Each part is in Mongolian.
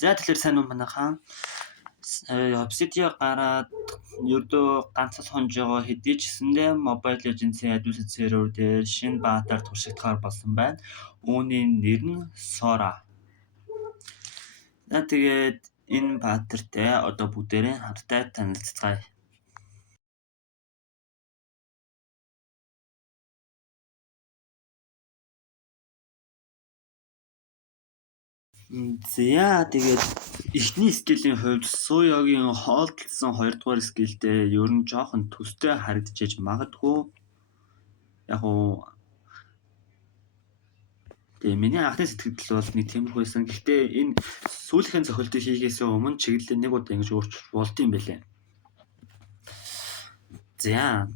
За тэгэхээр сайн уу манайхаа. Obsidian гараад ердөө ганц л хонж байгаа хэдий ч гэсэндээ Mobile Legends-ийн Advanced server дээр шинэ баатар туршигдахаар болсон байна. Үүний нэр нь Sora. За тэгээд энэ баатартай одоо бүгдээрээ хамтдаа танилццгаая. За тэгээд эхний скиллийн хувьд Суёгийн хоолдлсон 2 дугаар скилдээ ер нь жоохон төстэй харагдчихэж магадгүй. Яг уу тэгээ миний анхны сэтгэл бол нэг тиймэрхүү байсан. Гэхдээ энэ сүүлийнхэн цохилтыг хийхээс өмнө чиглэлээ нэг удаа ингэж өөрчилж болд юм байлээ. За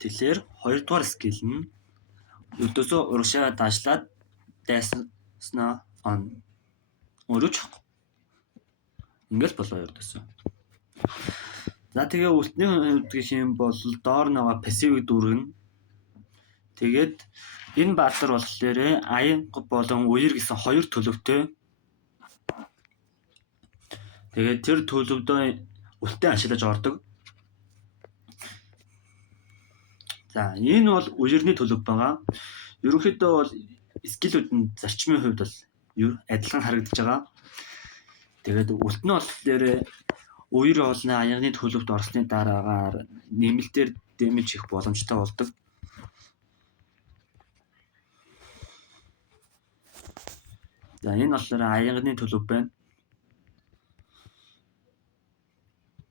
тэгэхээр 2 дугаар скил нь өдөөсөө урагшаа даашлаад дайснаа он өрөж ингээл болоо ердөөсөө. За тэгээ үлтний хувьд гэх юм бол доор байгаа пассивыг дүүргэн. Тэгээд энэ баатар болохоор аян болон үер гэсэн хоёр төлөвтэй. Тэгээд тэр төлөвдөө үлтээ ашиглаж ордог. За энэ бол үерний төлөв байгаа. Ерөнхийдөө бол скиллүүд нь зарчмын хувьд бол адилхан харагдаж байгаа. Тэгээд үлт нь болохоор үер олны аяны төлөвт орсны дараагаар нэмэлтээр дэмэж хийх боломжтой болдог. За энэ болохоор аяны төлөв байна.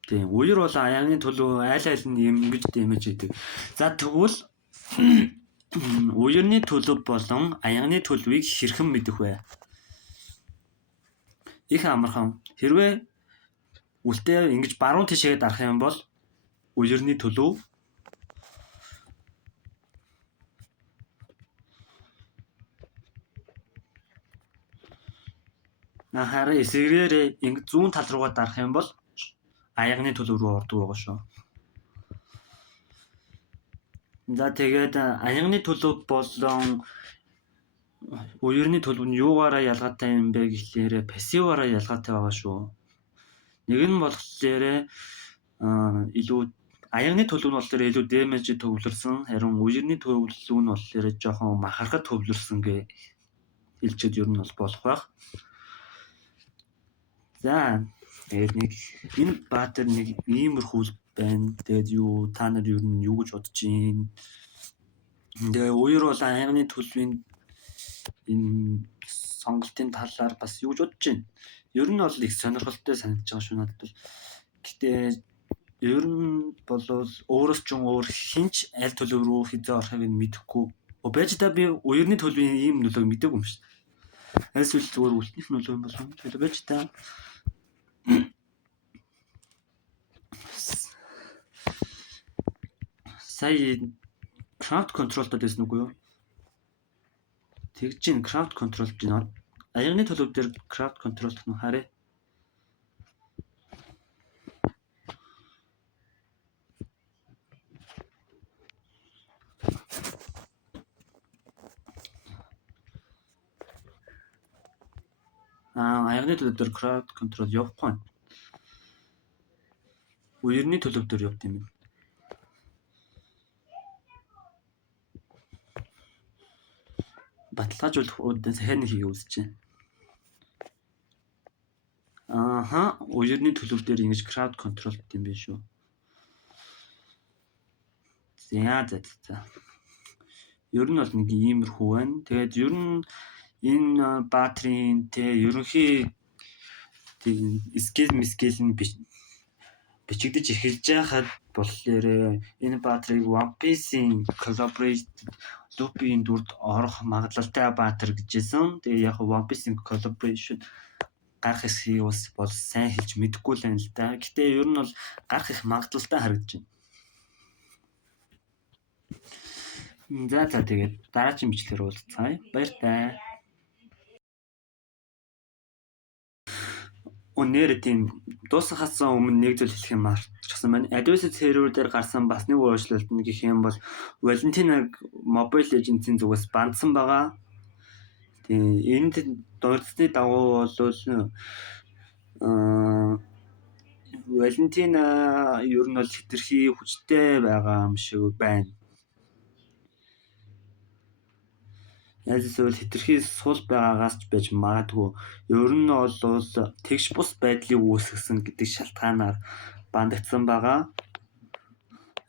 Тийм үер бол аяны төлөв айл нь ингэж дэмэж хийдэг. За тэгвэл үерний төлөв болон аяны төлөвийг хэрхэн мэдэх вэ? Их амархан. Хэрвээ үлтээ ингэж баруун тишээ дарах юм бол үерний төлөв харин эсвэргээр ингэ зүүн тал руугаа дарах юм бол аяны төлөв рүү ордог байгаа шүү. За тэгээд аяны төлөв болон үерний төлөв нь юугаараа ялгаатай юм бэ гэхлээр пассиваараа ялгаатай байгаа шүү. Нэг нь болохоор илүү аяны төлөв нь болохоор илүү дэмэж төвлөрсөн, харин үерний төлөв нь болохоор жоохон махархад төвлөрсөн гэж хэлчихэд ер нь бол болох байх. За тэгээд нэг энэ баатар нэг иймэрхүү байна. Тэгээд юу та нар ер нь юу гэж бодож байна? Тэгээ үер бол аяны төлөвийн энэ сонголтын талаар бас юу гэж бодож байна? Ер нь бол их сонирхолтой санагдаж байгаа шүү надад бол. Гэхдээ ер нь бол өөрөөс ч өөр хинч аль төлөв рүү хизээ орохыг нь мэдэхгүй. Байж та би үерний төлөвийн ийм нөлөөг мэдээгүй юм шүү. Аль эсвэл зүгээр үлтнийх нөлөө юм болов уу? Төлөв байж та. Сая craft control-тод байсан үгүй юу? Тэгж ин craft control гэж аяны төлөв дээр craft control гэх нь харъя. Аяны төлөв дээр craft control явахгүй. Үерний төлөв дээр явд юм. Баталгаажуулах үүднээс хань хийгээ үзэж байна. Үерний төлөв дээр ингэж craft control гэдэг юм биш үү? За. Ер нь бол нэг иймэрхүү байна. Тэгээд ер нь энэ баатрийн ерөнхий скил нь бичигдэж эхэлж байхад болохоор энэ баатрыг One Piece-ийн collaboration loop-ийн дүрд орох магадлалтай баатар гэжсэн. Тэгээ яг One Piece-ийн collaboration гарах эсхийг бол сайн хэлж мэдэхгүй л байна л да. Гэтэ ер нь бол гарах их магадлалтай харагдаж байна. За тэгээд дараагийн бичлэгээр уулзцгаая. Баяртай. Өнөөдөр тийм дуусахаас өмнө нэг зүйл хэлэх юм марчихсан байна. Advanced server дээр гарсан бас нэг өөрчлөлт нь гэх юм бол Valentina Mobile Legends-ийн зүгээс бандсан байгаа. Тэгээ энд дурдсны дагуу бол Валентина ер нь бол хэтэрхий хүчтэй байгаа юм шиг байна. Яаж эсвэл хэтэрхий сул байгаагаас ч байж магадгүй. Ер нь бол тэгш бус байдлыг үүсгэсэн гэдэг шалтгаанаар бандагдсан байгаа.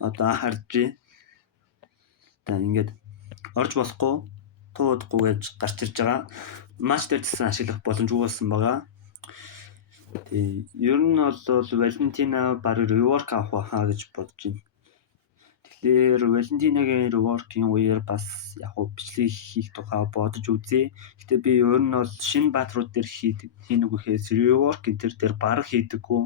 Одоо харж байна. За ингээд орж болохгүй, туудахгүй гэж гарч ирж байгаа. Маш дээр гэсэн ашиглах боломжгүй болсон байгаа. Ер нь бол Валентина баг реворк авах хаа гэж бодож байна. Тэгэхээр Валентинагийн реворкийн үеэр бас яг бичлэг хийх тухай бодож үзье. Гэтэ би ер нь бол шинэ баатрууд дээр хийнэ гэхээс реворк энэ төр дээр баг хийдэггүй.